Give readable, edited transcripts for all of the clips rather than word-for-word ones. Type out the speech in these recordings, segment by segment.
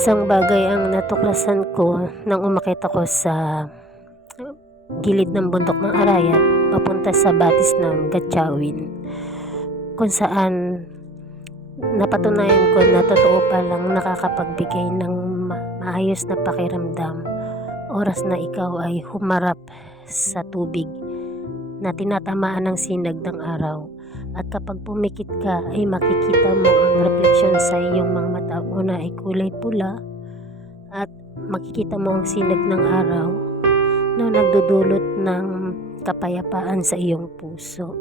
Isang bagay ang natuklasan ko nang umakyat ako sa gilid ng bundok ng Arayat papunta sa batis ng Gatchawin, kung saan napatunayan ko na totoo palang nakakapagbigay ng maayos na pakiramdam oras na ikaw ay humarap sa tubig na tinatamaan ng sinag ng araw. At kapag pumikit ka ay makikita mo ang refleksyon sa iyong mga mata. Una ay kulay pula at makikita mo ang sinag ng araw na nagdudulot ng kapayapaan sa iyong puso.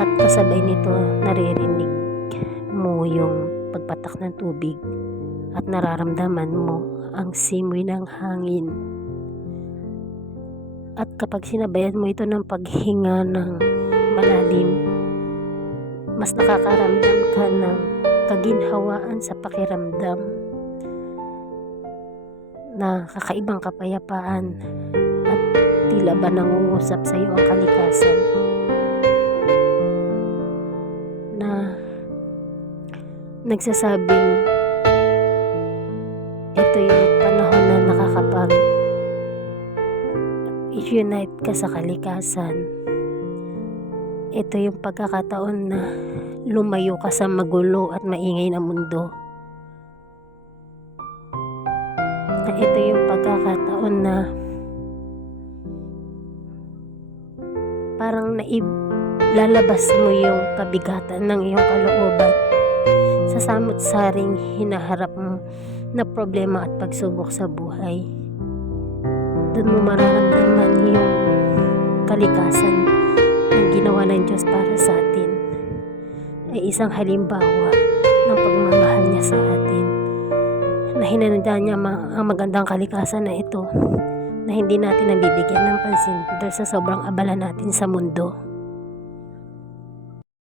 At kasabay nito naririnig mo yung pagpatak ng tubig at nararamdaman mo ang simoy ng hangin. At kapag sinabayan mo ito ng paghinga ng malalim, mas nakakaramdam ka ng kaginhawaan sa pakiramdam na kakaibang kapayapaan at tila ba nangungusap sa iyo ang kalikasan na nagsasabing ito yung panahon na nakakapag-unite ka sa kalikasan. Ito yung pagkakataon na lumayo ka sa magulo at maingay na mundo. Na ito yung pagkakataon na parang lalabas mo yung kabigatan ng iyong kalooban sa samot-saring hinaharap mo na problema at pagsubok sa buhay. Doon mo mararamdaman yung kalikasan ang ginawa ng Diyos para sa atin ay isang halimbawa ng pagmamahal niya sa atin, na hinanda niya ang magandang kalikasan na ito na hindi natin nabibigyan ng pansin dahil sa sobrang abala natin sa mundo.